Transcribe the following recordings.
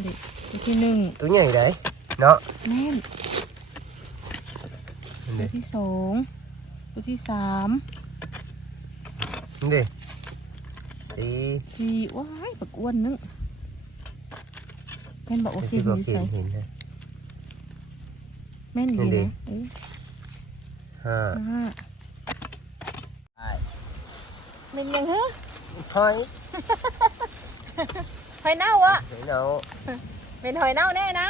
เด็กตัวที่หนึ่งตัวใหญ่ได้เนาะแม่นนี่ตัวที่สองตัวที่สามนี่ดิสี่สี่ว้ายปักอ้วนนึงแม่นบอกโอเคที่เห็บอกนกิใส่นเห็นนะแม่นดีนั่นดินะเอ้ยห้าห้าเป็นยังเหรอหอย หอยเน่าอะหอยเนาเป็นหอยเน่าแน่นะ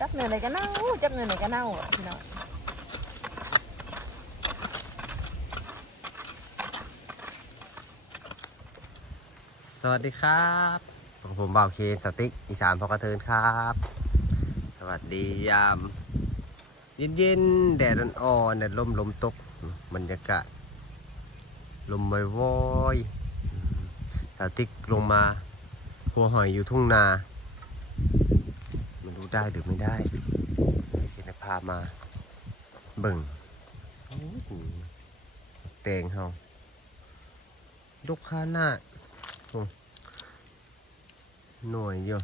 จับเนื้อไหนก็เน่า จับเนื้อไหนก็เน่าอะพี่น้องสวัสดีครับผมบ่าวเคสติ๊กอีสานพอกระเทินครับ สวัสดียามเย็นๆแดดอ่อนๆแดดลมลมตกบรรยากาศลมวอย ๆสาติ๊กลงมาหัวหอยอยู่ทุ่งนา มันดูได้หรือไม่ได้เขียนพามาเบิ่งโอ้โหแตงเฮาลูกค้าหน้าโหน่วยอยู่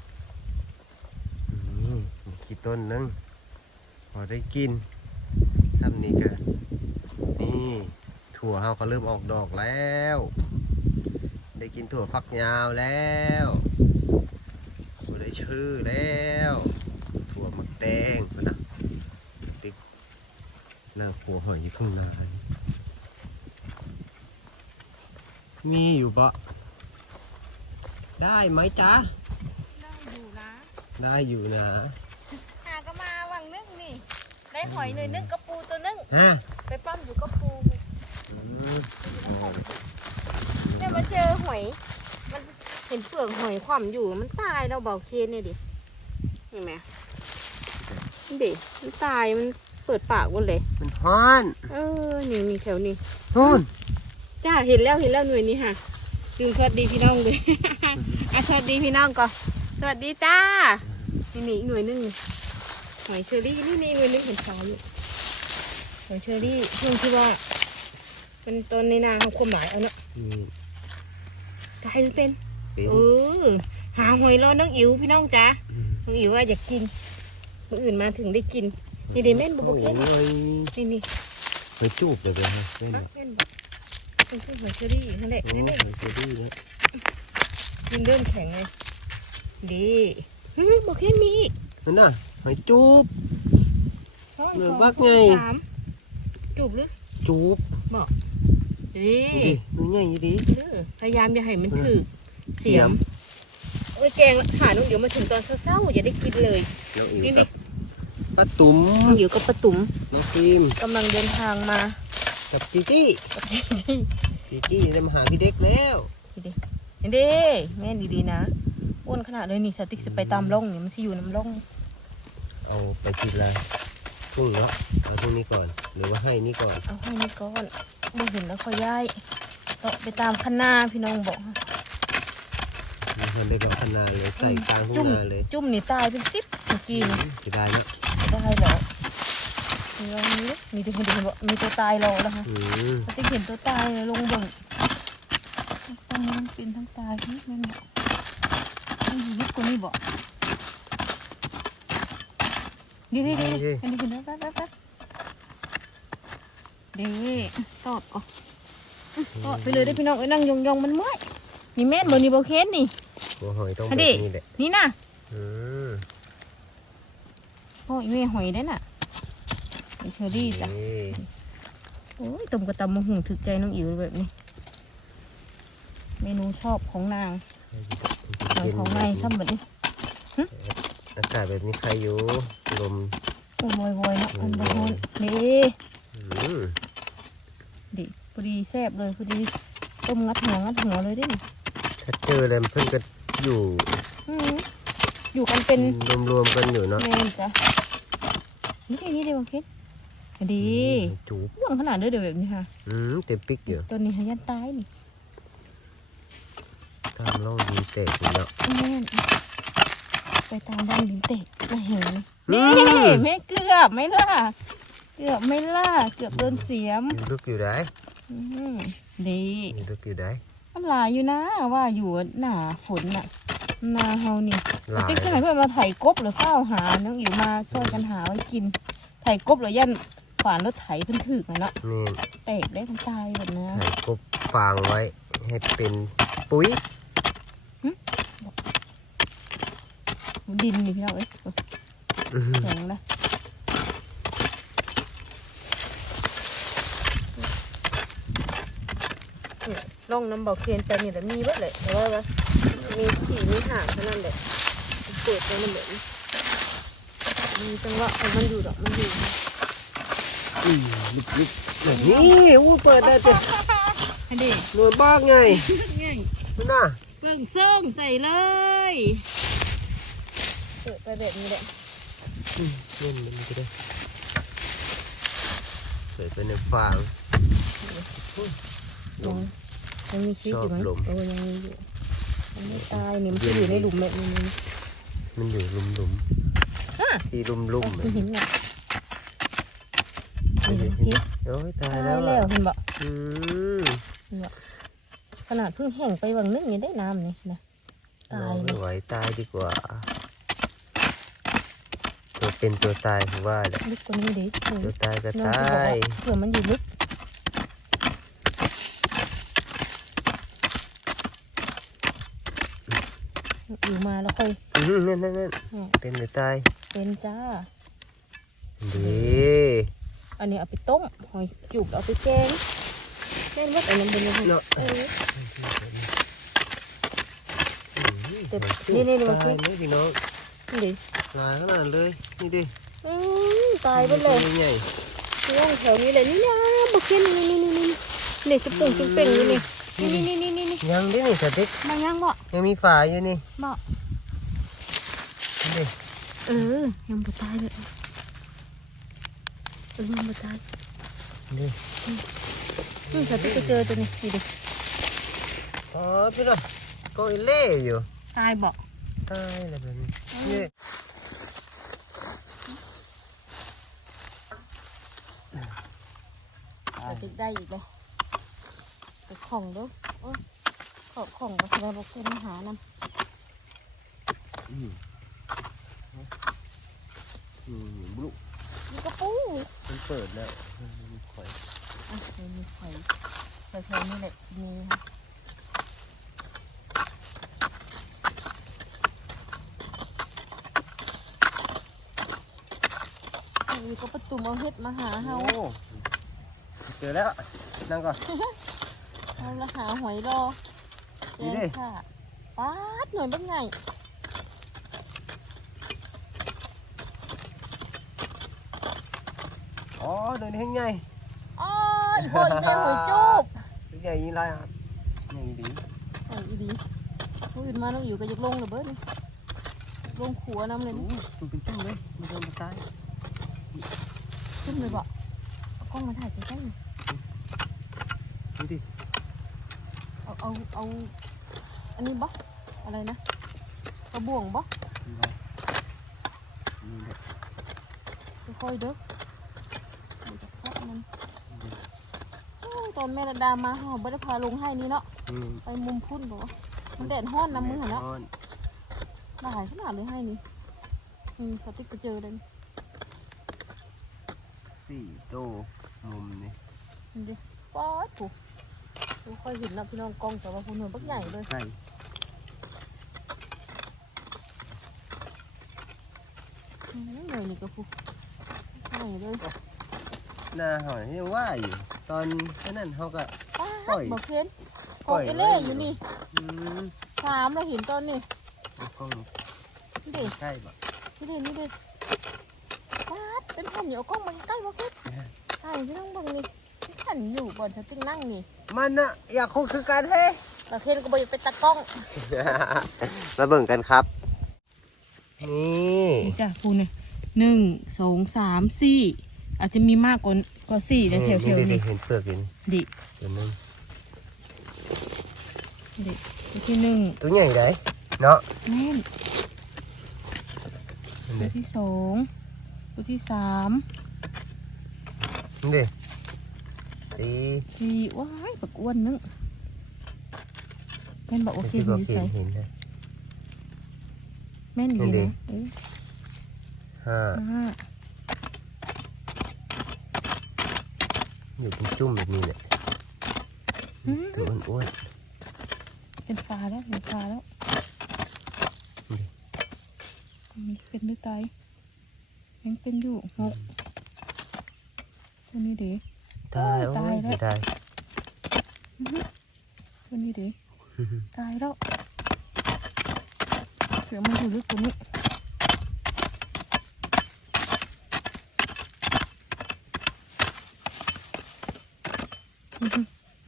นี่กี่ต้นนึงพอได้กินซ้ำนี้ก็นี่ถั่วเฮาก็เริ่มออกดอกแล้ว ได้กินถั่วฟักยาวแล้วกูได้ชื่อแล้ว ถั่วหมักแตงพุ่นนะติ๊กเลิกหัวหอยอยู่ข้างในมีอยู่ปะได้ไหมจ๊ะ ได้อยู่นะ ได้อยู่นะ หาก็มาวังนึงนี่ ได้หอยหน่อยนึงกระปูตัวนึงฮะไปปั้มอยู่กระปูอืมโอ้ เนี่ยมาเจอหอย มันเห็นเปลือกหอยคว่ำอยู่ มันตายเราเบาเคนเนี่ยดิเห็นไหมนี่ดิมันตายมันเปิดปากหมดเลย มันฮ้อนเออนี่นี่แถวนี้นู่นจ้าเห็นแล้วเห็นแล้วหน่วยนี้ค่ะดึงสวัสดีพี่น้องเลยอะสวัสดีพี่น้องก่อนสวัสดีจ้านี่นี่อีกหน่วยหนึงนี่หอยเชอรี่นี่นี่อีกหน่วยหนึงเห็นขาวอยู่หอยเชอรี่ช่วงที่ว่าเป็นต้นในนาของความหมายเอาเนาะนี่ กลายเป็นเป็นเออหาหอยรอน้องอิ๋วพี่น้องจ้าน้องอิ๋วว่าอยากกินคนอื่นมาถึงได้กินนี่เดแม่นบุบโอ้เล่นยนี่นี่ไปจูบเลยไปฮะเล่นอะแบบเล่นบ่เป็นเพื่อนหอยเชอรี่นั่นแหละโอ้นั่นแหละยจะดีนะมันเริ่มแข็งเลยดีเฮ้ยบอกแค่มีอีกนั่นน่ะหอยจูบสองเหมือนสองว่าไงสามจูบหรือจูบ ดีดูดิดูใหญ่ดีเออพยายามอย่าให้มันถือเสียมเอ้ยแกงขาน้องอิ๋วมาถึงตอนเศร้าๆอย่าได้กินเลยน้องอิ๋วนี่ดิป้าตุ๋มน้องอิ๋วกับป้าตุ๋มน้องฟิล์มกำลังเดินทางมากับจีจี้จีจี้ได้มาหาพี่เด็กแล้วเห็นดิแม่นดีๆนะอ้วนขนาดเลยนี่สติ๊กจะไปตามร่องเนี่ยมันจะอยู่น้ำร่องเอาไปทีละ พรุ่งเนาะเอาพรุ่งนี้ก่อน หรือว่าให้นี่ก่อน เอาให้นี่ก้อนไม่เห็นแล้วค่อยย้ายก็ไปตามคันหน้าพี่น้องบอกมีคนได้กับพนาเลยใส่กลางทุ่งนาเลย จุ่มนี่ตายเป็นสิบเมื่อกี้นี่จะได้เนาะได้แล้วมีลองนี้มีตัวเห็นบอกมีตัวตายรอแล้วค่ะอืมสติ๊กเห็นตัวตายเลยลงเบิ่งตรงนี้มันเป็นทั้งตายนี่แม่นบอกมันอยู่ลึกกว่านี้บอก ดีดีดีอันนี้เห็นแล้วแป๊บแป๊บแป๊บดีตอดก่อนก็ไปเลยได้อพี่น้องไอ้ยนั่งยองยองๆมันเมื่อยนี่แม่นบนนี่โบเคนนี่หัวหอยต้องอัแบนนี้บนี้แหละนี่น่ะอืมโอ้ยแม่หอยได้น่ะนี่เชอรี่จ้ะนี่โอ้ยต้มกระตำมะหุงถึกใจน้องอิ๋วแบบนี้ เมนูชอบของนางหอยของนายซ้ำแบบนี้ อากาศแบบนี้ใครอยู่ลมโอ้ยโวยๆเนาะอันบะฮอนนี่อืมดิพอดีแซ่บเลยพอดีต้มงัดหัวงัดหัวเลยได้นี่ถ้าเจออะไรเพิ่งก็อยู่อืมอยู่กันเป็นรวมๆกันอยู่เนาะแม่นจ้ะนี่ทีนี้เดียวโบเคนดีจูบอ้วนขนาดเด้อเดี๋ยวแบบนี้ค่ะอืมเต็มปิกอยู่ตัวนี้หายันตายนี่ตามร่องดินเตะอยู่เนาะแม่น ไปตามบ้านลิงเตะมาเห็นอืนี่มไม่เกือบไม่ล่ะ เกือบไม่ล่ะ เกือบโดนเสียมมีลูกอยู่ได้อืมดีมีลูกอยู่ได้มันมันหลายอยู่นะ ว่าอยู่หน้าฝนน่ะหนาเฮานี่หลายติ๊กใช่ไหมเพื่อนมาไถกบหรือเฝ้าหาน้องอิ๋วมาช่วยกันหาไว้กิน ไถกบหรือยันขวานรถไถเพิ่นถึกน่ะเนาะนี่แตกได้ทั้งตายแบบนี้ให้กบฟางไว้ให้เป็นปุ๋ย ดินนี่พี่น้องเอ้ยอื้อหือแข็งละเนี่ยร่องน้ำเบาเคนไปนี่แหละมีเบิดเลยแต่ว่าว่ามีขี่มีห่างเท่านั้นแหละเปิดไปมันเหมือนมีจังหวะของมันอยู่ดอกมันอยู่อืมลุกๆแบบนี้อู้เปิดได้เต็มอันนี้หน่วยบ้างไงง่ายดูน่ะเบิ่งเซิงใส่เลย เปิดไปแบบนี้แหละอืมเล่นมันก็ได้เปิดไปในฟางลมยังมีชีวิตอยู่ไหมชอบลมเออยังมีอยู่มันไม่ตายนี่มันจะอยู่ในหลุมแบบนี้นี่มันอยู่ลุมลุมๆอะที่ลุมลุมที่หินเนี่ยโอ้นี่ยที่โอ้ยตายตายแล้แล้ววอะเห็นบ่อืมขนาดเพิ่งแห้งไปบางนึงยังได้น้ำนี่นะตายเลไม่ยไหวตายดีกว่า ตัวเป็นตัวตายคือว่าแหละลึกกว่านี้ดิเออตัวตายก็น้องตาจะบอกว่ายเผื่อมันอยู่ลึกอยู่มาแล้วค่อยอื้อหือนั่นนั่นนั่นอืมเป็นหรือตาย เป็นจ้าดีอันนี้เอาไปต้มหอยจุบเอาไปแกงแกงว่าแต่มันเป็นยังไงเนาะเออเดี๋ยวมันขึ้นี่นี่นี่มันตายขึ้นนี่พี่น้อง นี่ดิลายขนาดเลยนี่ดิอืมตายไปเลยใหญ่ช่วงแถวนี้เลยนี่นะบุกขึ้นนี่นี่นี่นี่นี่จะปุ่งจะเป่งอยู่นี่นี่นี่นี่นี่นี่ๆยังดินี่สติ๊กมายังบ่ยังมีฝาอยู่นี่บ่นี่ดิเออยังบ่ตายเลยเออยังบ่ตายนี่อืมสติจะเจอตัวนี้นี่ดิอ๋อพี่น้องก็อีเล่อยู่ตายบ่ตายแล้วแบบนี้ นี่สติได้อีกเลยไปของเด้อโอ้ยขอบของก็แสดงว่าเพื่อนมาหานำอืมอืมบลุนี่กระปูมันเปิดแล้วมันมีข่อยอะเดี๋ยวมีไข่แถวๆนี้แหละมีค่ะ นี่ก็ประตุมเอาเห็ดมาหาเฮาโอ้เจอแล้วนั่งก่อนเราละหาหอยรอแกนี่งดิค่ะป๊าดหน่อยเป็นไงอ๋อเดินให้ใหญ่อ๋ออีโบอีแม่หอยจุบใหญ่ยี่ไรอะใหญ่ดีไอ้อีดีน้องอื่นมาน้องอยู่ก็อยากลงระเบิดนี่ลงขัวน้ำเลยโอ้มันเป็นจุ่มเลยมันโดนมาตาย ขึ้นเลยบ่เอากล้องมาถ่ายใกล้ๆหน่อยดูดิเอาเอาเอาอันนี้บ่อะไรนะกระบ่วงบ่นี่แหละค่อยๆเด้อเดี๋ยวจะซับมันโอ้ยตอนแม่ระดามาเฮาบ่ได้พาลงให้นี่เนาะอืมไปมุมพุ่นบ่วะมันแดดฮ้อนน้ำมือหั่นเนาะร้อนหลายขนาดเลยให้นี่อืมสติ๊กไปเจอเลย สี่โตมุมนี่นี่ดิป๊อดผูดูค่อยเห็นแล้วพี่น้องกล้องแต่ว่าคุณหนูบักใหญ่เลยใช่อืมหน่อยนี่ก็ผูใหญ่เลยหน้าหอยยังว่าอยู่ตอนนั้นเขาก็ป๊าปล่อยดบอกเคนกปล่องอยเอเล่ไว้อยู่นี่อืมสามเราเห็นตอนนี้เอากล้องนี่ดิใกล้บ่นี่ดินี่ดิป๊าด เป็นพันอยู่เอากล้องมาใกล้ๆบอกเคนใช่พี่น้องเบังนี่พี่ขันอยู่บอนสติ๊กนั่งนี่มันน่ะอยากคงคือการเฮ้บอกเคนก็บอกอยากเป็นตากล้อง มาเบิ่งกันครับ นี่นี่จ้ะคูเนี่ยหนึ่งสองสามสี่อาจจะมีมากกว่ากว่าสี่ในแถวนี่ๆเด็นี้กเห็นเปลือกอยู่นี่ดิตัวนึงดิตัวที่หนึ่งตัวใหญ่ไหนเนาะแม่นนี่ตัวดิที่สอง ตัวที่สามนี่ดิสี่สี่ว้ายปักอ้วนนึงม่นบอกโอเคที่อบอกยู่เห็ใส่นเห็นนะแม่นอยู่นั่นดินะเออห้าห้าอยู่เป็นจุ่มแบบนี้แหละอืมตัวอ้วนเป็นฟ้าแล้วเป็นฟ้าแล้วมันเป็นหรือตาย ยังเป็นอยู่หกตัวนี้ดิๆตายโอ้โอ้ยยตายแล้วตายตัวนี้ดิตายแล้วเสือมันอยู่ลึกตัวนี้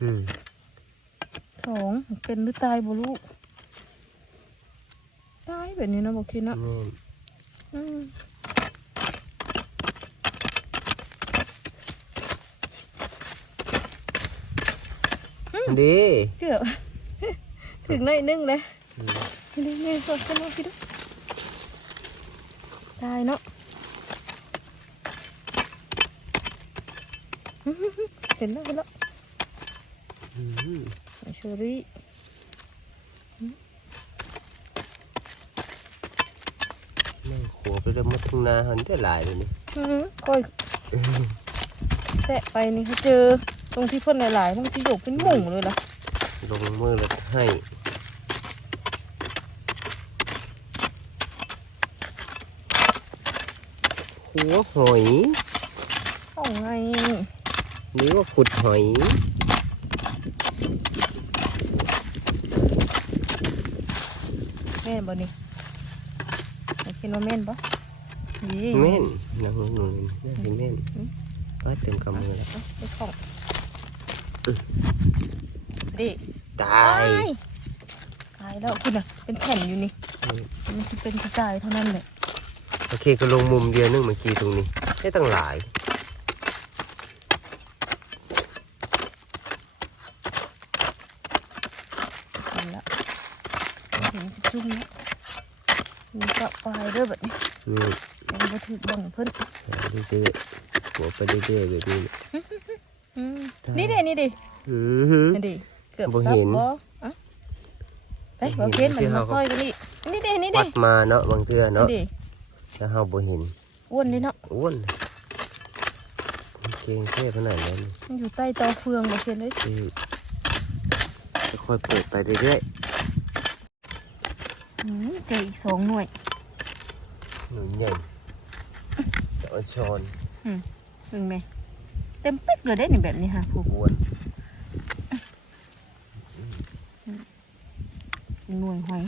อืมสองเป็นหรือตายบ่ลูกตายแบบนี้นะบอกคิดนะ แม่น อืม ดีเกือบถึงหน่อยนึงเลยนี่นี่สดกันมาพี่ดูตายเนาะเห็นแล้วเห็นแล้วเชอรี่แม่ขัวไปเริ่มมาทุ่งนาหันได้หลายเลยนี่ค่อยแสะไปนี่เขาเจอ ตรงที่เพ่นหลายๆมันสิหยกเป็นหมุ่งเลยล่ะลงมือแล้วให้หัวหอยเอาไงหรือว่าขุดหอยแม่นบ่นี่อยากกินว่าแม่นบ่นี่แม่นนางหนุ่นน่าจะแม่นก็เต็มกำมือแล้วเอาไปของ ดิตายตายแล้วคุณอะ เป็นแผ่นอยู่นี่อืมมันจะเป็นกระจายเท่านั้นเลยโอเคก็ลงมุมเดียวนึงเมื่อกี้ตรงนี้ได้ตั้งหลายเห็นละเห็นจุ่มแล้วมีกระปลายด้วยแบบนี้อืมยังบ่ถึกบังเพิ่นเรื่อยๆหัวไปเรื่อยๆแบบนี้อืม นี่เด้นี่เด้อือหือนี่เด้เกือบบ่ซับเห็นบ่อะไปบ่เห็นมันมาซอยกันนี่นี่เด้นี่เด้วัดมาเนาะบางเทื่อเนาะนี่เด้แล้วเฮาบ่เห็นอ้วนเลยเนาะอ้วนเก่งแค่ขนาดนั้นมันอยู่ใต้เตาเฟืองบ่เห็นเลยอืมค่อยๆเปิดไปเรื่อยอืมเจออีกสองหน่วยๆหนุนใหญ่จะเอาช้อนนึงแม่ เต็มปิ๊กเลยได้นี่แบบนี้ฮะผูกอ้วนหน่วยหอย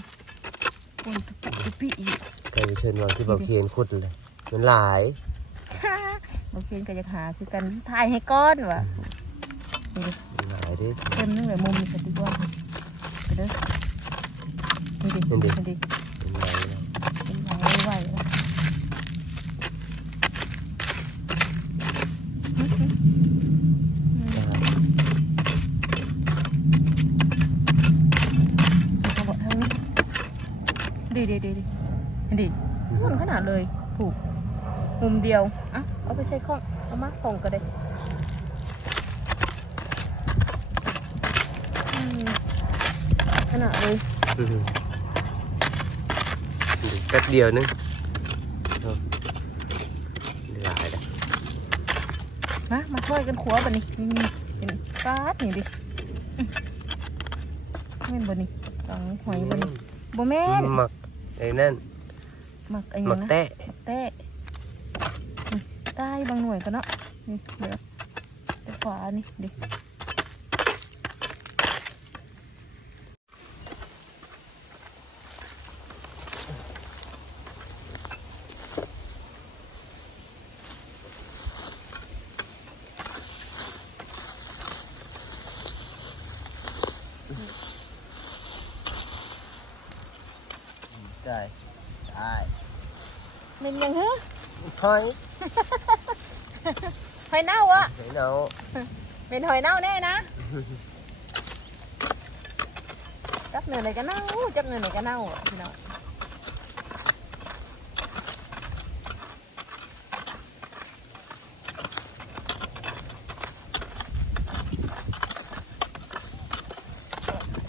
อ้วนตุ๊กตุ๊กปิ๊กอีกใครไปเชิญวางที่เบาเคียนขุดเลยมันหลายบ่เห็นก็จะหาคือกันถ่ายให้ก้อนว่ะหลายเด้เต็มนึงแบบมุมนี้ก็ดีกว่าไปเด้อนี่ดินั่นดินี่ดิ เป็นหลายเลย เป็นหางไหวๆแล้วเอาบ่ทั้งนี้ ดีดีดีดีดีหุ่นขนาดเลยผูกมุมเดียวอะเอาไปใส่ข้องเอามาข้องก็ได้อืมขนาดเลยอือหือแป๊บเดียวนึงเอาหลายเลยมามาช่วยกันขัวบันนี้นี่เป็นฟาดนี่ดิอื้อแม่นบันนี้ตังหอยบันนี้บ่แม่นหมัก ไอ้นั่นหมักอะไรหมักนะแตะหมักแต้นี่ใต้บางหน่วยกันเนาะนี่เดี๋ยวไปขวานี่ดิได้ได้ เป็น ยังเหรอหอยหอยเน่าอะไหนเนาะเป็นหอยเน่าแน่นะจับเนื้อไหนก็เน่าจับเนื้อไหนก็เน่าอะพี่น้อง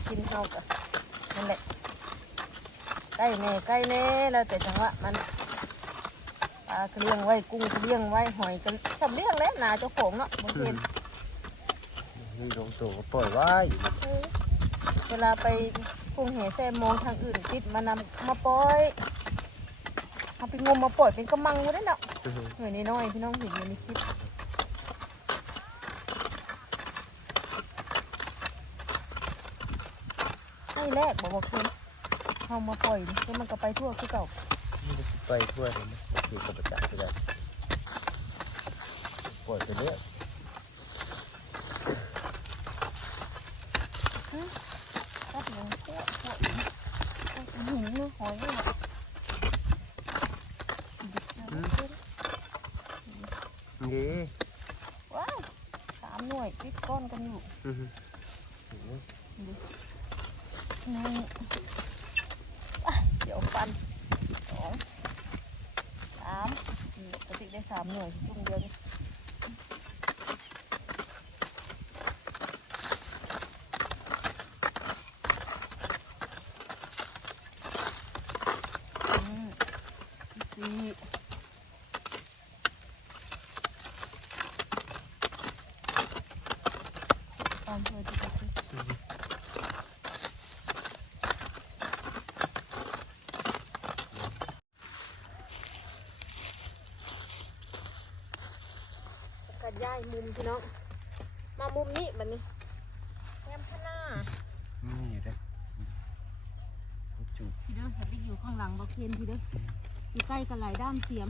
กินข้าวกันใกล้แน่ใกล้แน่แล้วแต่จังหวะมัน ปลาก็เลี้ยงไว้กุ้งก็เลี้ยงไว้หอยก็ชอบเลี้ยงแล้วนาเจ้าของเนาะบางทีนี่ลงตัวก็ปล่อยไว้อยู่นะเออเวลาไปกุ้งแห่แซมมองทางอื่นติดมานำมาปล่อยเอาไปงมมาปล่อยเป็นกระมังอยู่ได้เนาะหน่อยน้อยๆพี่น้องเห็นอยู่ในคลิปให้แรกบอกว่าคุณเอามาปล่อยแล้วมันก็ไปทั่วคือเก่านี่ก็สิไปทั่วเลยนะ อยู่กับประจักษ์ไปกันปล่อยไปเรื่อยตัดลงแก้วหอยหินเนื้อหอยเนี่ยนี่ว้าวสามหน่วยติดก้อนกันอยู่ อื้อหือ นี่อะเดี๋ยวฟันสองสามนี่ปกติได้สามหน่วยจุ่มเดียวนี่อืม สี่ตามเพื่อจะขึ้นกันย้ายมุมพี่น้อง มามุมนี้แบันนี้แคมข้างหน้านี่อยู่ด้จุกพี่เด้อเห็นได้อยู่ข้างหลังบ่เคนพี่เด้อ อยู่ใกล้กันหลายด้ามเสียม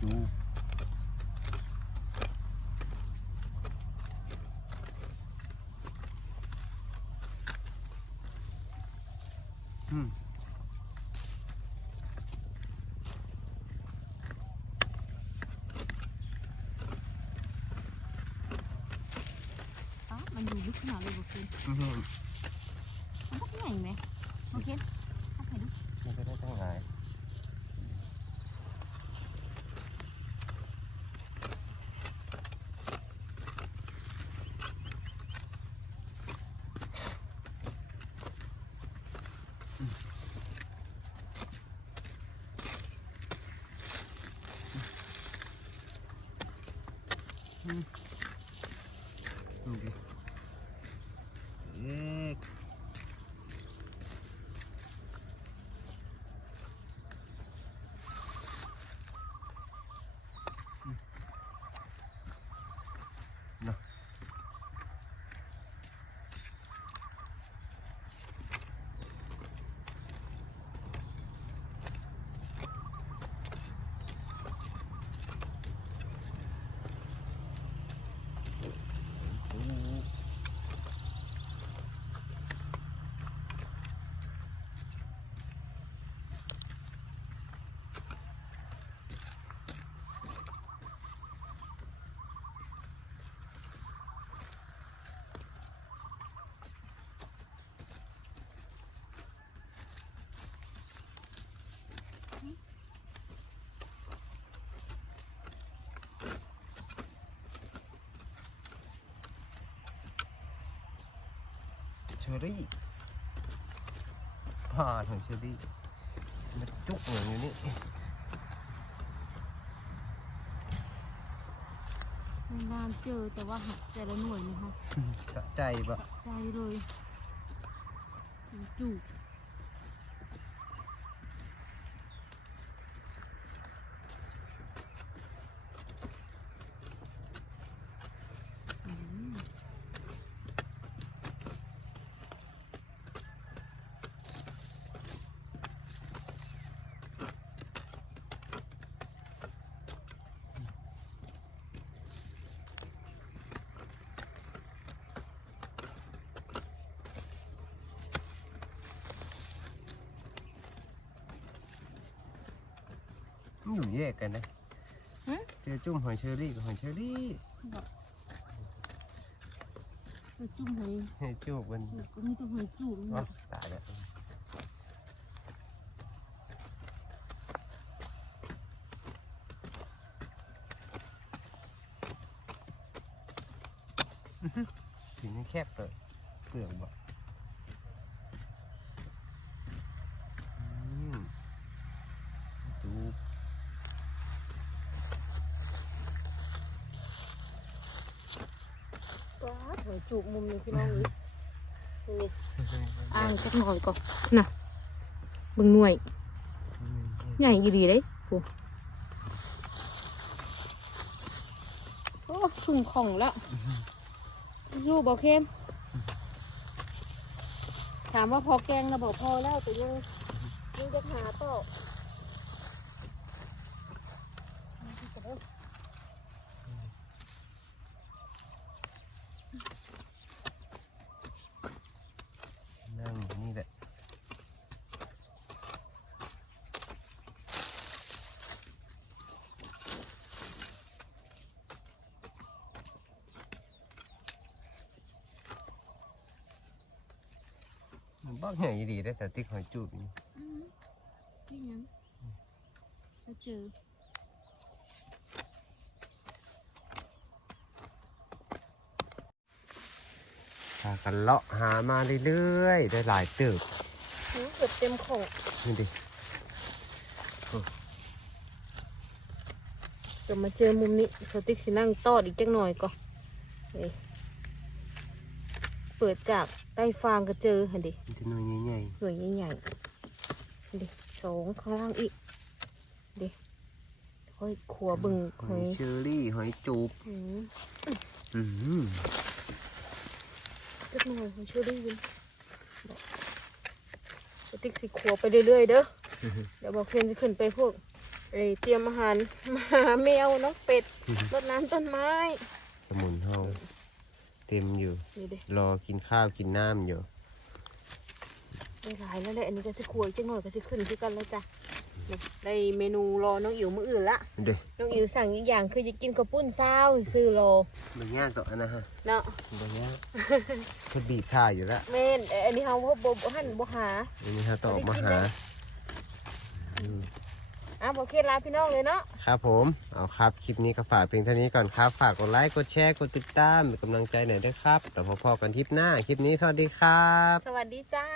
จุกอืม อ้ามันอยู่ลึกขนาดเลยบ่เคน อื้อหือ มันก็ใหญ่ไหมบ่เคนเอาไปดู มันก็ได้ตั้งหลาย ดูดิเอ๊ะเนาะ เชอรี่ผ่านของเชอรี่มันจุกเหมือนอยู่นี่นานเจอแต่ว่าหักแต่ละหน่วยนะคะสะใจปะใจเลยจุก อยู่แยกกันนะหึ เจอจุ่มหอยเชอรี่กับหอยเชอรี่ตัจุ่มหอยให้จูบกันก็มีแต่หอยจุ่มอ๋อตายแล้วอื้ถึงนีแคบเลยเปลือกบ่ พี่น้องนี่นี่อ่างจักหน่อยก่อนน่ะเบิ่งหน่วย ใหญ่อีดีเลยโอ้โอ้ชุงของแล้วรูปบอกเข้มถามว่าพอแกงนะบอกพอแล้วแต่ยังยังจะหาต่อ นั่งอยู่นี่แหละ มันบ้าใหญ่ดีได้แต่ติ๊กหอยจูบนี่นี่ยังเราเจอพากันเลาะหามาเรื่อยๆได้หลายตึกเกือบเต็มของนี่ดิเดี๋ยวมาเจอมุมนี้เขาติ๊กสินั่งตอดอีกจักหน่อยก่อน นี่เปิดจากใต้ฟางก็เจอเห็นดิมันจะหน่วยใหญ่หน่วยใหญ่ๆเห็นดิสองข้างล่างอีกดิค่อยขัวเบึงๆหหออยยเชอรี่หอยจูบอืมอืมจักหน่อยของเชอรี่วินเขาติ๊กสิขัวไปเรื่อยๆเด้อเดี๋ยวบอกเพื่อนจะขึ้นไปพวกไอเตรียมอาหารมาหาแมวเนาะเป็ดรดน้ำต้นไม้ สมุนเฮา เต็มอยู่ นี่เด้รอกินข้าวกินน้ำอยู่ ได้หลายแล้วแหละอันนี้ก็สิขวยจังหน่อยก็สิขึ้นคือกันแล้วจ้ะนี่ได้เมนูรอน้องอิ๋วมื้ออื่นละเด้อน้องอิ๋วสั่งอีกอย่างคือจะกินข้าวปุ้นเศร้าซื้อรอมันยากต่ออันนะฮะเนาะมันยากเขาบีบท่าอยู่แล้วแม่นแต่อันนี้เฮาบ่บ่บ่หันบ่หาอันนี้ฮะต้องออกมาหาอ่ะบ่เคลาพี่น้องเลยเนาะครับผมเอาครับคลิปนี้ก็ฝากเพียงเท่านี้ก่อนครับ ฝากกดไลค์กดแชร์กดติดตามเป็นกำลังใจหน่อยด้วยครับเดี๋ยวพบกันคลิปหน้าคลิปนี้สวัสดีครับ สวัสดีจ้า